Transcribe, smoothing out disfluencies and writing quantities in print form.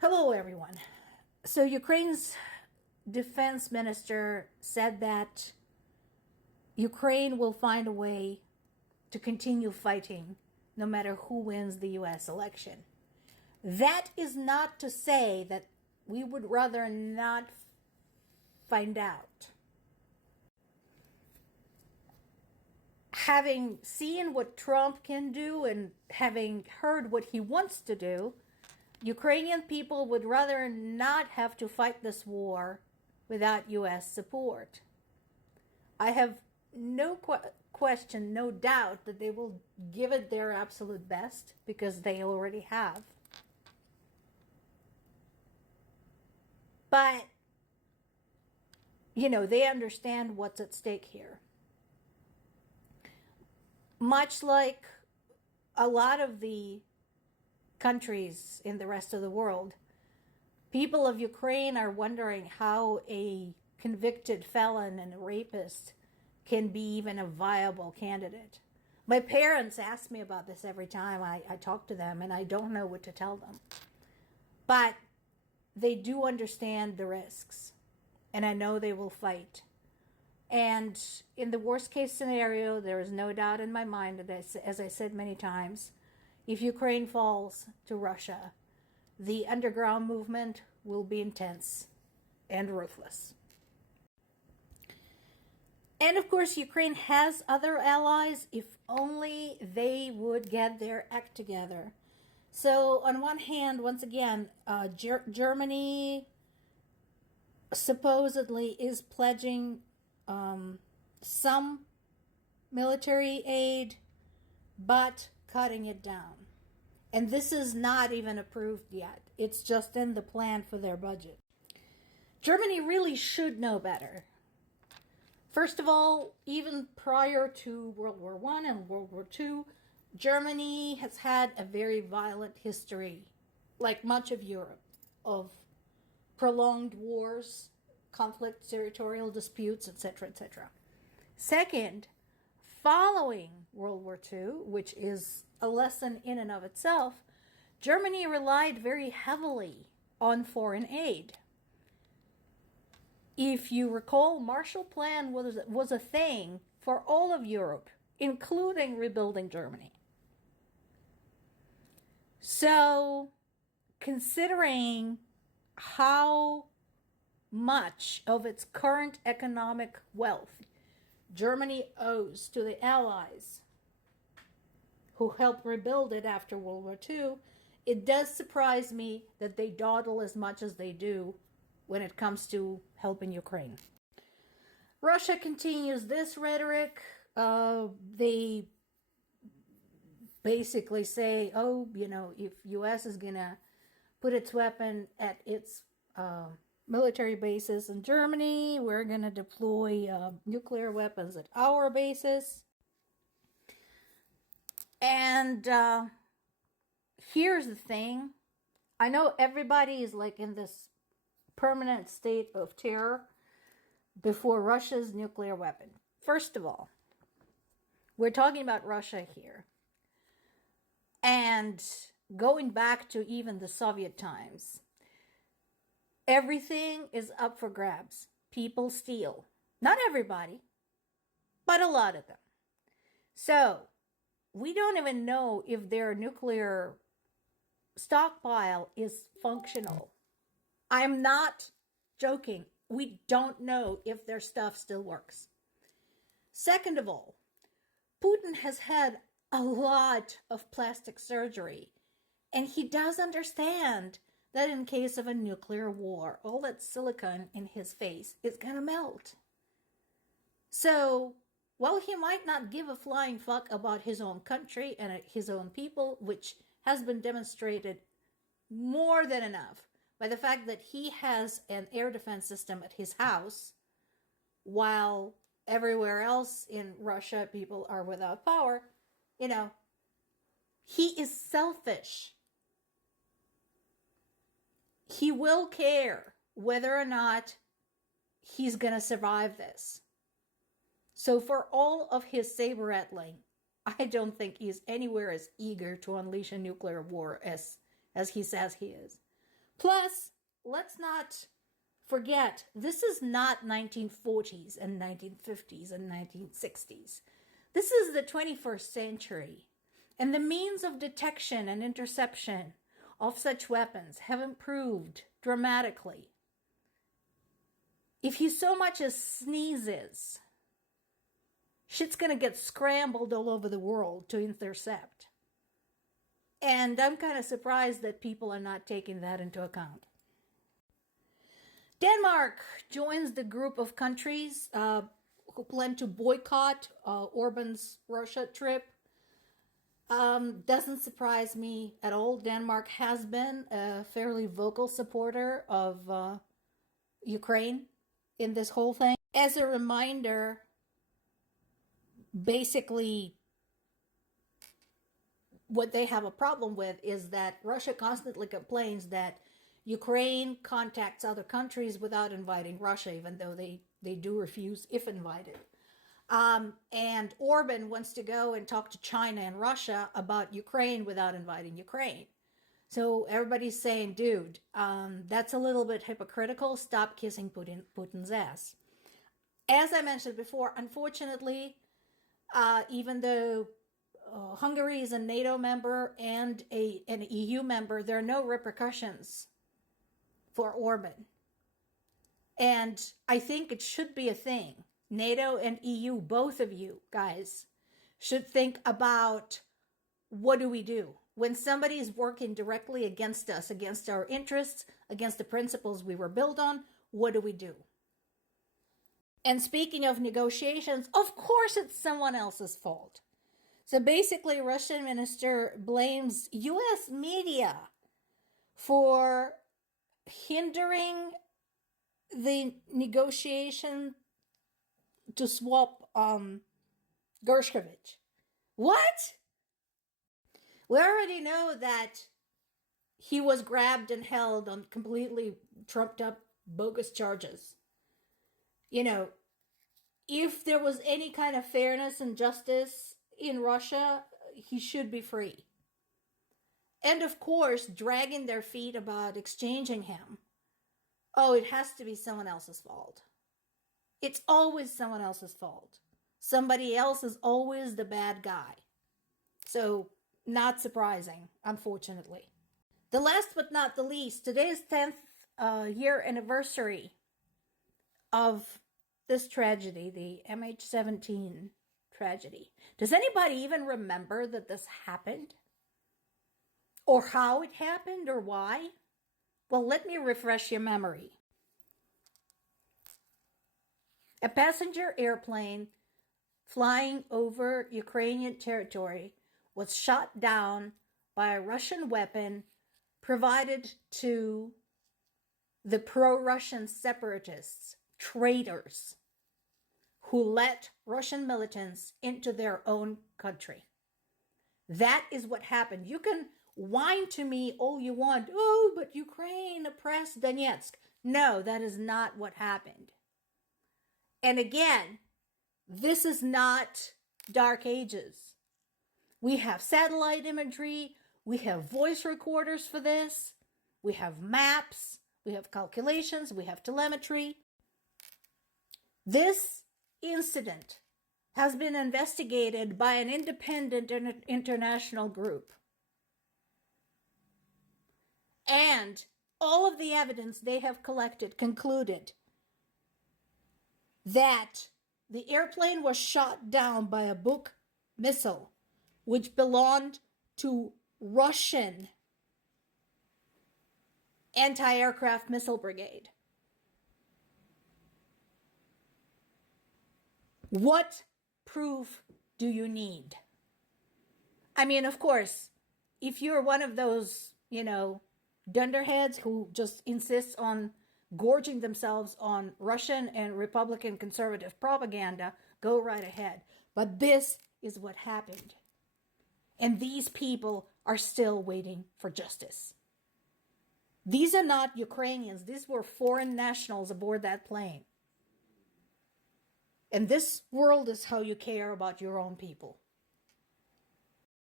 Hello, everyone. So, Ukraine's defense minister said that Ukraine will find a way to continue fighting no matter who wins the US election. That is not to say that we would rather not find out. Having seen what Trump can do and having heard what he wants to do, Ukrainian people would rather not have to fight this war without US support. I have no question, no doubt that they will give it their absolute best because they already have. But, they understand what's at stake here. Much like a lot of the countries in the rest of the world, people of Ukraine are wondering how a convicted felon and a rapist can be even a viable candidate. My parents ask me about this every time I talk to them, and I don't know what to tell them. But they do understand the risks, and I know they will fight. And in the worst case scenario, there is no doubt in my mind that, as I said many times, if Ukraine falls to Russia, the underground movement will be intense and ruthless. And of course, Ukraine has other allies if only they would get their act together. So on one hand, once again, Germany supposedly is pledging some military aid, but cutting it down. And this is not even approved yet. It's just in the plan for their budget. Germany really should know better. First of all, even prior to World War I and World War II, Germany has had a very violent history, like much of Europe, of prolonged wars, conflict, territorial disputes, etc., etc. Second, following World War II, which is a lesson in and of itself, Germany relied very heavily on foreign aid. If you recall, Marshall Plan was a thing for all of Europe, including rebuilding Germany. So, considering how much of its current economic wealth Germany owes to the Allies who helped rebuild it after World War II, it does surprise me that they dawdle as much as they do when it comes to helping Ukraine. Russia continues this rhetoric. They basically say, if US is going to put its weapon at its military bases in Germany, we're going to deploy nuclear weapons at our bases. And here's the thing. I know everybody is like in this permanent state of terror before Russia's nuclear weapon. First of all, we're talking about Russia here. And going back to even the Soviet times, everything is up for grabs. People steal. Not everybody, but a lot of them. So, we don't even know if their nuclear stockpile is functional. I'm not joking. We don't know if their stuff still works. Second of all, Putin has had a lot of plastic surgery, and he does understand that in case of a nuclear war, all that silicon in his face is going to melt. So, while he might not give a flying fuck about his own country and his own people, which has been demonstrated more than enough by the fact that he has an air defense system at his house, while everywhere else in Russia people are without power, he is selfish. He will care whether or not he's going to survive this. So for all of his saber rattling, I don't think he's anywhere as eager to unleash a nuclear war as he says he is. Plus, let's not forget, this is not 1940s and 1950s and 1960s. This is the 21st century. And the means of detection and interception of such weapons have improved dramatically. If he so much as sneezes, shit's gonna get scrambled all over the world to intercept. And I'm kind of surprised that people are not taking that into account. Denmark joins the group of countries who plan to boycott Orban's Russia trip. Doesn't surprise me at all. Denmark has been a fairly vocal supporter of Ukraine in this whole thing. As a reminder, basically what they have a problem with is that Russia constantly complains that Ukraine contacts other countries without inviting Russia, even though they do refuse if invited. And Orban wants to go and talk to China and Russia about Ukraine without inviting Ukraine. So everybody's saying, dude, that's a little bit hypocritical. Stop kissing Putin's ass. As I mentioned before, unfortunately, even though Hungary is a NATO member and an EU member, there are no repercussions for Orban. And I think it should be a thing. NATO and EU, both of you guys, should think about, what do we do when somebody is working directly against us, against our interests, against the principles we were built on? What do we do? And speaking of negotiations, of course it's someone else's fault. So basically, Russian minister blames U.S. media for hindering the negotiation to swap Gershkovich. What? We already know that he was grabbed and held on completely trumped up bogus charges. You know, if there was any kind of fairness and justice in Russia, he should be free. And of course, dragging their feet about exchanging him. Oh, it has to be someone else's fault. It's always someone else's fault. Somebody else is always the bad guy. So, not surprising, unfortunately. The last but not the least, today's 10th year anniversary of this tragedy, the MH17 tragedy. Does anybody even remember that this happened? Or how it happened, or why? Well, let me refresh your memory. A passenger airplane flying over Ukrainian territory was shot down by a Russian weapon provided to the pro-Russian separatists, traitors, who let Russian militants into their own country. That is what happened. You can whine to me all you want. Oh, but Ukraine oppressed Donetsk. No, that is not what happened. And again, this is not Dark Ages. We have satellite imagery. We have voice recorders for this. We have maps. We have calculations. We have telemetry. This incident has been investigated by an independent international group. And all of the evidence they have collected concluded that the airplane was shot down by a Buk missile, which belonged to Russian anti-aircraft missile brigade. What proof do you need? I mean, of course, if you're one of those, dunderheads who just insists on gorging themselves on Russian and Republican conservative propaganda, go right ahead. But this is what happened. And these people are still waiting for justice. These are not Ukrainians. These were foreign nationals aboard that plane. And this world is how you care about your own people.